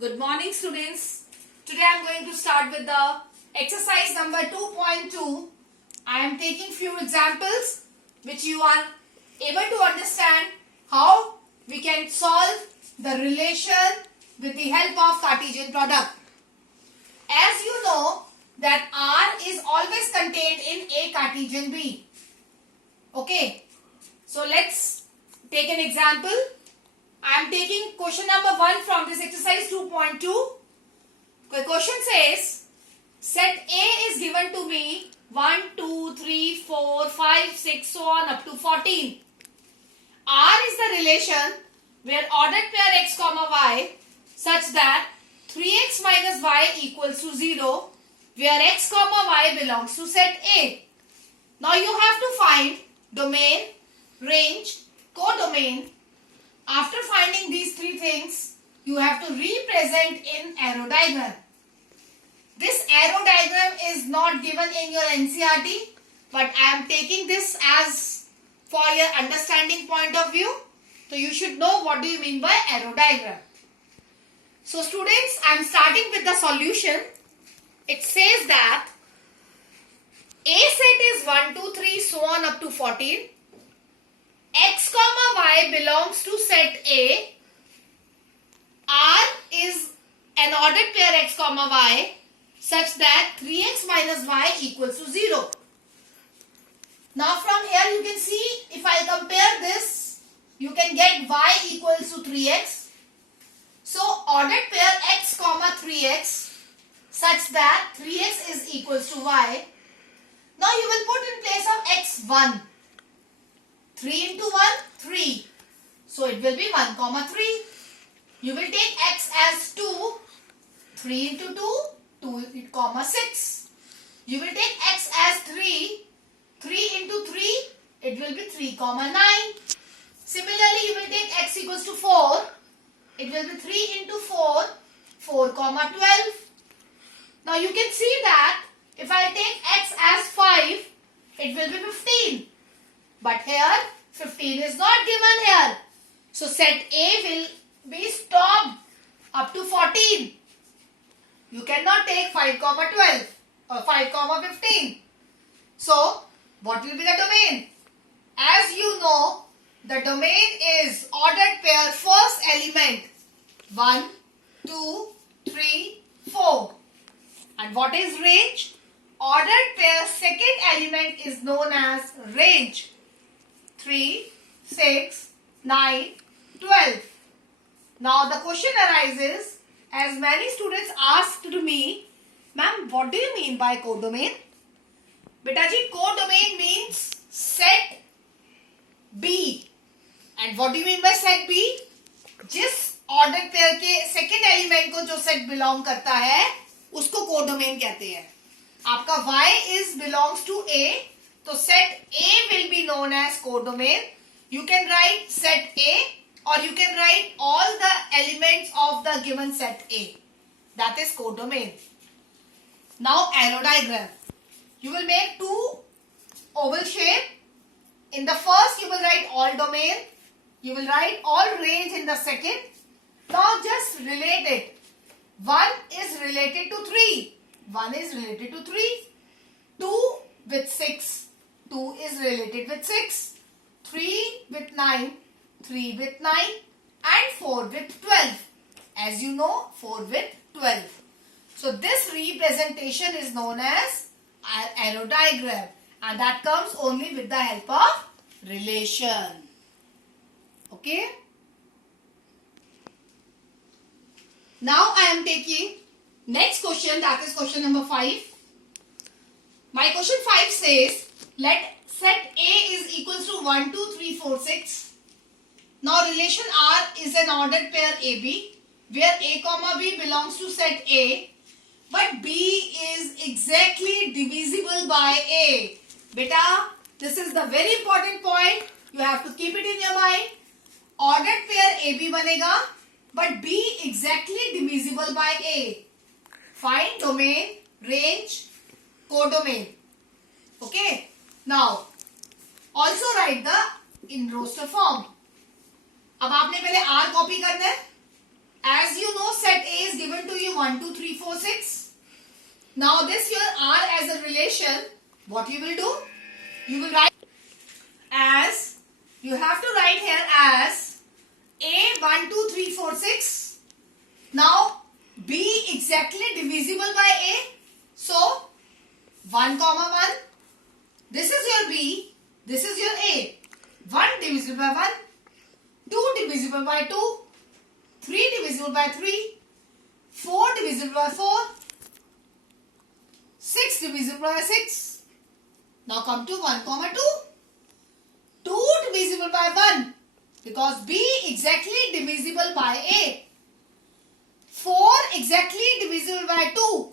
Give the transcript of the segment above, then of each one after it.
Good morning, students. Today I am going to start with the exercise number 2.2. I am taking few examples which you are able to understand how we can solve the relation with the help of Cartesian product. As you know that R is always contained in A Cartesian B. Okay. So let's take an example. I am taking question number 1 from this exercise 2.2. The question says, set A is given to me 1, 2, 3, 4, 5, 6, so on up to 14. R is the relation where ordered pair x comma y such that 3x minus y equals to 0 where x comma y belongs to set A. Now you have to find domain, range, codomain. After finding these three things, you have to represent in arrow diagram. This arrow diagram is not given in your NCERT, but I am taking this as for your understanding point of view. So you should know what do you mean by arrow diagram. So students, I am starting with the solution. It says that A set is 1, 2, 3, so on up to 14. X comma y belongs to set A. R is an ordered pair x comma y such that 3x minus y equals to 0. Now from here you can see, if I compare this, you can get y equals to 3x. So ordered pair x comma 3x such that 3x is equals to y. Now you will put in place of x 1. 3 into 1, 3. So it will be 1 comma 3. You will take x as 2. 3 into 2, 2 comma 6. You will take x as 3. 3 into 3, it will be 3 comma 9. Similarly, you will take x equals to 4. It will be 3 into 4, 4 comma 12. Now you can see that if I take x as 5, it will be 15. But here 15 is not given here. So set A will be stopped up to 14. You cannot take 5 comma 12 or 5 comma 15. So what will be the domain? As you know, the domain is ordered pair first element 1, 2, 3, 4. And what is range? Ordered pair second element is known as range. 3, 6, 9, 12. Now the question arises, as many students asked to me, ma'am, what do you mean by codomain? Beta ji, codomain means set B. And what do you mean by set B? जिस ordered pair के second element को जो set belong करता है, उसको codomain कहते हैं. आपका y is belongs to A. So set A will be known as codomain. You can write set A or you can write all the elements of the given set A. That is codomain. Now arrow diagram. You will make two oval shape. In the first you will write all domain. You will write all range in the second. Now just relate it. 1 is related to 3. 1 is related to 3. 2 with 6. 2 is related with 6, 3 with 9, 3 with 9 and 4 with 12. As you know, 4 with 12. So this representation is known as arrow diagram and that comes only with the help of relation. Okay. Now I am taking next question, that is question number 5. My question 5 says, let set A is equals to 1, 2, 3, 4, 6. Now relation R is an ordered pair AB where A comma B belongs to set A but B is exactly divisible by A. Beta, this is the very important point. You have to keep it in your mind. Ordered pair AB banega but B exactly divisible by A. Find domain, range, codomain. Okay. Now, also write the in roster form. अब आपने पहले R copy करना है. As you know, set A is 1, 2, 3, 4, 6. Now this here R as a relation, what you will do? You will write as, you have to write here as A 1, 2, 3, 4, 6. Now B exactly divisible by A. So 1, 1. This is your B. This is your A. 1 divisible by 1. 2 divisible by 2. 3 divisible by 3. 4 divisible by 4. 6 divisible by 6. Now come to 1, 2. 2 divisible by 1. Because B exactly divisible by A. 4 exactly divisible by 2.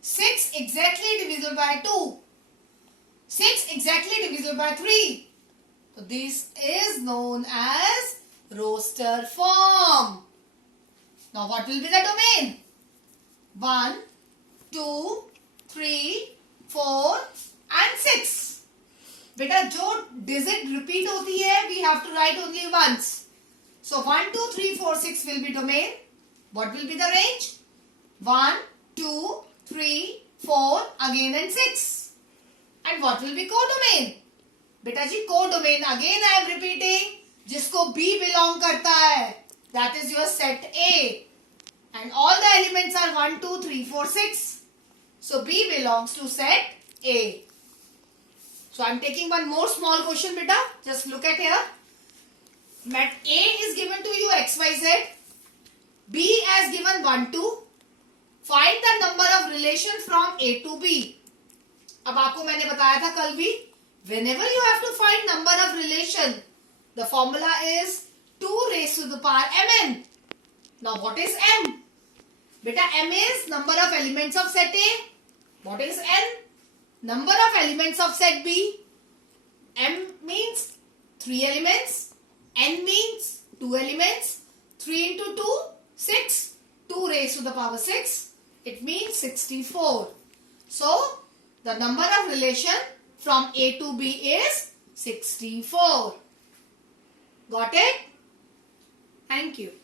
6 exactly divisible by 2. 6 exactly divisible by 3. So this is known as roster form. Now what will be the domain? 1, 2, 3, 4 and 6. बेटा जो digit repeat होती है, we have to write only once. So 1, 2, 3, 4, 6 will be domain. What will be the range? 1, 2, 3, 4 again and 6. And what will be codomain? बेटा जी codomain again I am repeating. जिसको B belong करता है. That is your set A. And all the elements are 1, 2, 3, 4, 6. So B belongs to set A. So I am taking one more small question beta. Just look at here. Mat A is given to you x, y, z. B as given 1, 2. Find the number of relation from A to B. अब आपको मैंने बताया था कल भी. Whenever you have to find number of relation, the formula is 2 raised to the power mn. Now what is m? Beta m is number of elements of set A. What is n? Number of elements of set B. M means 3 elements. N means 2 elements. 3 into 2, 6. 2 raised to the power 6. It means 64. So, the number of relation from A to B is 64. Got it? Thank you.